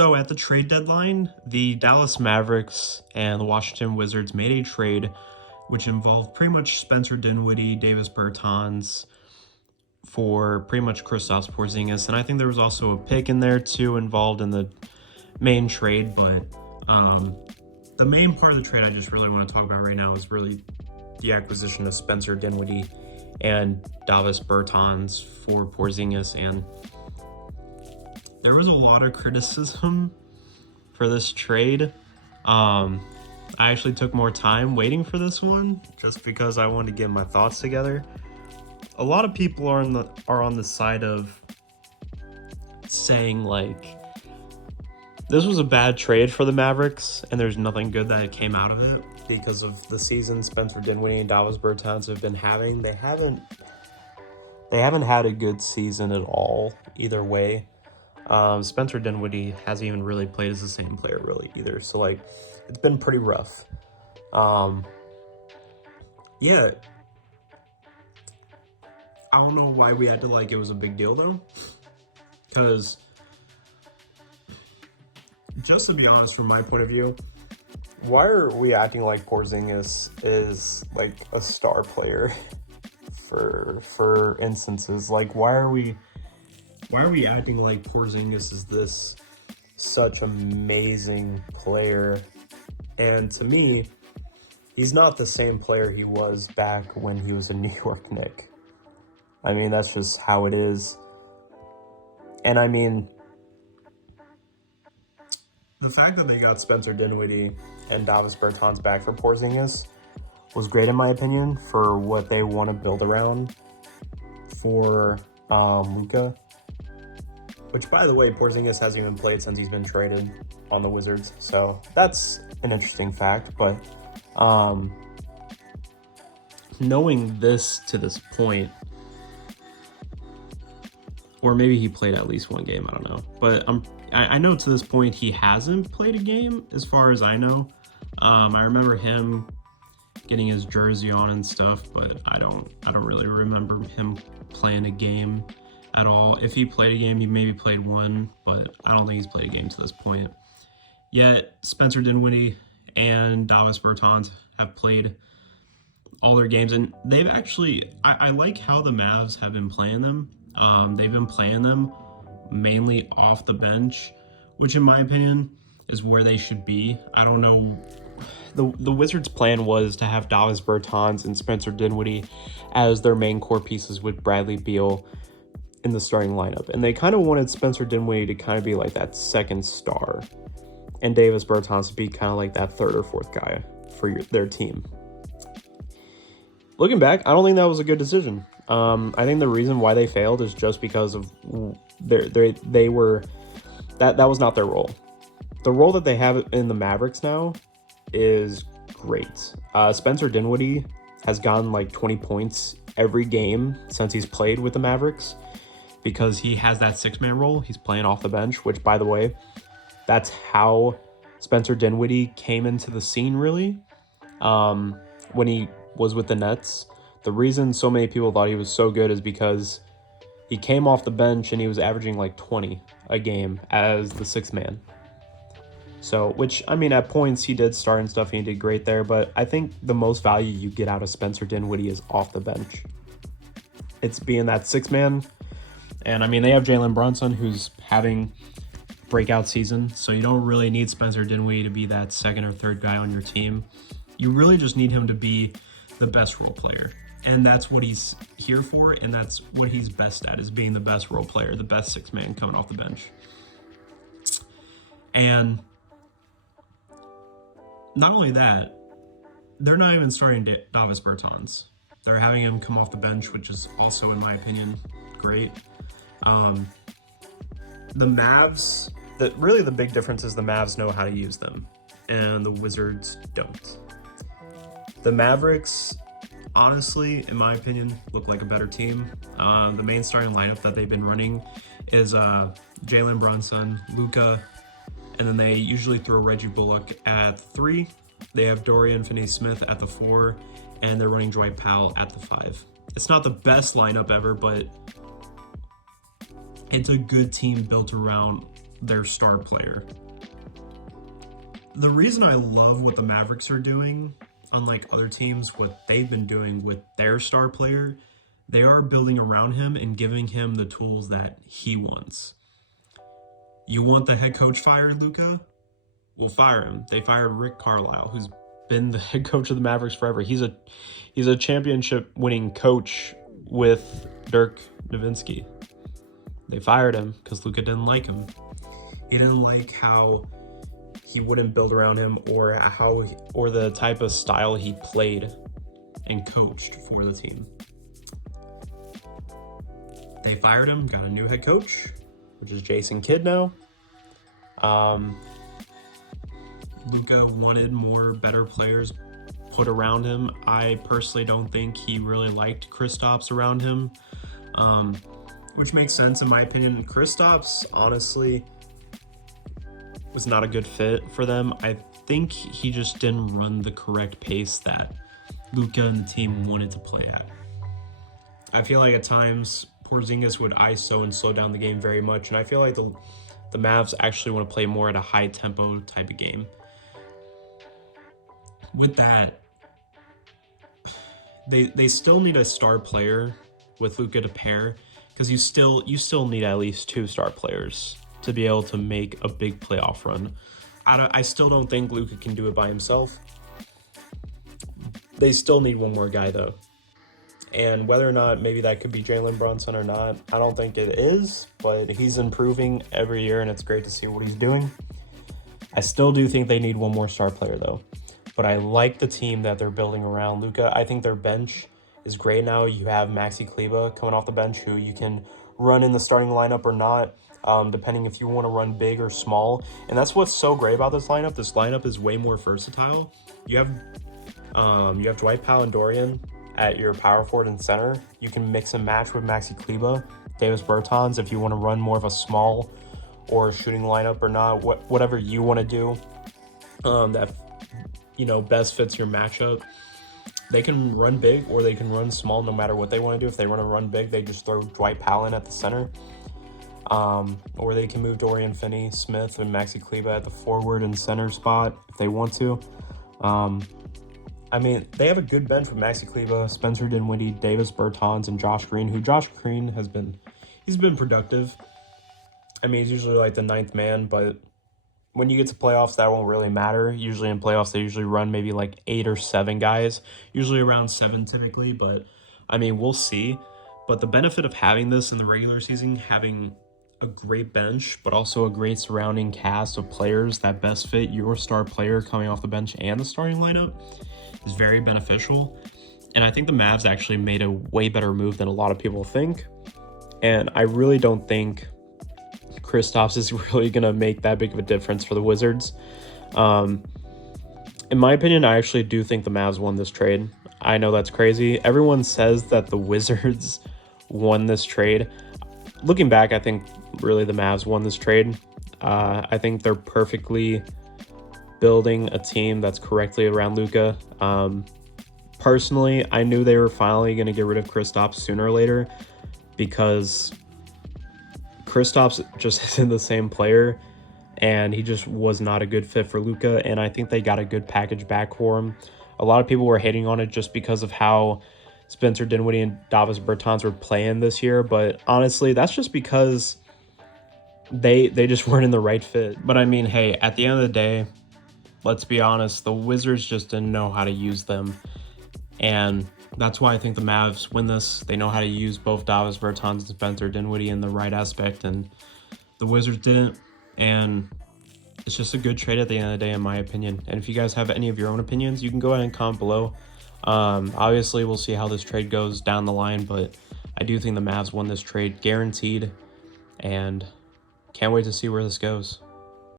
So at the trade deadline, the Dallas Mavericks and the Washington Wizards made a trade which involved pretty much Spencer Dinwiddie, Davis Bertans for pretty much Kristaps Porzingis, and I think there was also a pick in there too involved in the main trade. But the main part of the trade I just really want to talk about right now is really the acquisition of Spencer Dinwiddie and Davis Bertans for Porzingis. And there was a lot of criticism for this trade. I actually took more time waiting for this one just because I wanted to get my thoughts together. A lot of people are on the side of saying like this was a bad trade for the Mavericks and there's nothing good that came out of it because of the season Spencer Dinwiddie and Davis Bertans have been having. They haven't had a good season at all either way. Spencer Dinwiddie hasn't even really played as the same player really either. So like it's been pretty rough. Yeah. I don't know why we had to it was a big deal though. Because just to be honest, from my point of view, why are we acting like Porzingis is like a star player for instances? Like why are we acting like Porzingis is this such amazing player? And to me, he's not the same player he was back when he was a New York Knick. I mean, that's just how it is. And I mean, the fact that they got Spencer Dinwiddie and Davis Bertans back for Porzingis was great in my opinion for what they want to build around for Luka. Which, by the way, Porzingis hasn't even played since he's been traded on the Wizards. So that's an interesting fact. But knowing this to this point, or maybe he played at least one game, I don't know. But I know to this point he hasn't played a game as far as I know. I remember him getting his jersey on and stuff, but I don't really remember him playing a game at all. If he played a game, he maybe played one, but I don't think he's played a game to this point. Yet Spencer Dinwiddie and Davis Bertans have played all their games, and they've actually, I like how the Mavs have been playing them. They've been playing them mainly off the bench, which in my opinion is where they should be. I don't know. The Wizards' plan was to have Davis Bertans and Spencer Dinwiddie as their main core pieces with Bradley Beal in the starting lineup. And they kind of wanted Spencer Dinwiddie to kind of be like that second star and Davis Bertans to be kind of like that third or fourth guy for their team. Looking back, I don't think that was a good decision. I think the reason why they failed is just because of they were that was not their role. The role that they have in the Mavericks now is great. Spencer Dinwiddie has gotten like 20 points every game since he's played with the Mavericks because he has that six-man role. He's playing off the bench, which, by the way, that's how Spencer Dinwiddie came into the scene, really, when he was with the Nets. The reason so many people thought he was so good is because he came off the bench and he was averaging like 20 a game as the sixth man. So, which, I mean, at points he did start and stuff and he did great there, but I think the most value you get out of Spencer Dinwiddie is off the bench. It's being that sixth man. And I mean, they have Jalen Brunson who's having breakout season, so you don't really need Spencer Dinwiddie to be that second or third guy on your team. You really just need him to be the best role player. And that's what he's here for, and that's what he's best at, is being the best role player, the best sixth man coming off the bench. And not only that, they're not even starting Davis Bertans. They're having him come off the bench, which is also, in my opinion, great. The Mavs, really the big difference is the Mavs know how to use them, and the Wizards don't. The Mavericks, honestly, in my opinion, look like a better team. The main starting lineup that they've been running is Jalen Brunson, Luka, and then they usually throw Reggie Bullock at 3. They have Dorian Finney-Smith at the 4, and they're running Dwight Powell at the 5. It's not the best lineup ever, but it's a good team built around their star player. The reason I love what the Mavericks are doing, unlike other teams, what they've been doing with their star player, they are building around him and giving him the tools that he wants. You want the head coach fired, Luka? We'll fire him. They fired Rick Carlisle, who's been the head coach of the Mavericks forever. He's a championship winning coach with Dirk Nowitzki. They fired him because Luka didn't like him. He didn't like how he wouldn't build around him or the type of style he played and coached for the team. They fired him, got a new head coach, which is Jason Kidd now. Luka wanted better players put around him. I personally don't think he really liked Kristaps around him, which makes sense in my opinion. Kristaps, honestly, was not a good fit for them. I think he just didn't run the correct pace that Luka and the team wanted to play at. I feel like at times Porzingis would ISO and slow down the game very much, and I feel like the Mavs actually want to play more at a high tempo type of game. With that, they still need a star player with Luka to pair, because you still need at least 2 star players to be able to make a big playoff run. I still don't think Luka can do it by himself. They still need one more guy though. And whether or not maybe that could be Jalen Brunson or not, I don't think it is, but he's improving every year and it's great to see what he's doing. I still do think they need one more star player though. But I like the team that they're building around Luka. I think their bench is great now. You have Maxi Kleber coming off the bench who you can run in the starting lineup or not, depending if you want to run big or small. And that's what's so great about this lineup. This lineup is way more versatile. You have Dwight Powell and Dorian at your power forward and center. You can mix and match with Maxi Kleber, Davis Bertans if you want to run more of a small or shooting lineup or not, whatever you want to do that best fits your matchup. They can run big or they can run small no matter what they want to do. If they want to run big, they just throw Dwight Powell in at the center. Or they can move Dorian Finney-Smith and Maxi Kleber at the forward and center spot if they want to. They have a good bench with Maxi Kleber, Spencer Dinwiddie, Davis Bertans, and Josh Green, who Josh Green he's been productive. He's usually like the 9th man, but when you get to playoffs, that won't really matter. Usually in playoffs, they usually run maybe like 8 or 7 guys, usually around 7 typically, but we'll see. But the benefit of having this in the regular season, having a great bench, but also a great surrounding cast of players that best fit your star player coming off the bench and the starting lineup is very beneficial. And I think the Mavs actually made a way better move than a lot of people think. And I really don't think Kristaps is really going to make that big of a difference for the Wizards. In my opinion, I actually do think the Mavs won this trade. I know that's crazy. Everyone says that the Wizards won this trade. Looking back, I think really the Mavs won this trade. I think they're perfectly building a team that's correctly around Luka. Personally, I knew they were finally going to get rid of Kristaps sooner or later because Kristaps just isn't the same player, and he just was not a good fit for Luka, and I think they got a good package back for him. A lot of people were hating on it just because of how Spencer Dinwiddie and Davis Bertans were playing this year, but honestly, that's just because they just weren't in the right fit. But hey, at the end of the day, let's be honest, the Wizards just didn't know how to use them, and that's why I think the Mavs win this. They know how to use both Davis Bertans and Spencer Dinwiddie in the right aspect, and the Wizards didn't. And it's just a good trade at the end of the day, in my opinion. And if you guys have any of your own opinions, you can go ahead and comment below. Obviously, we'll see how this trade goes down the line, but I do think the Mavs won this trade guaranteed, and can't wait to see where this goes.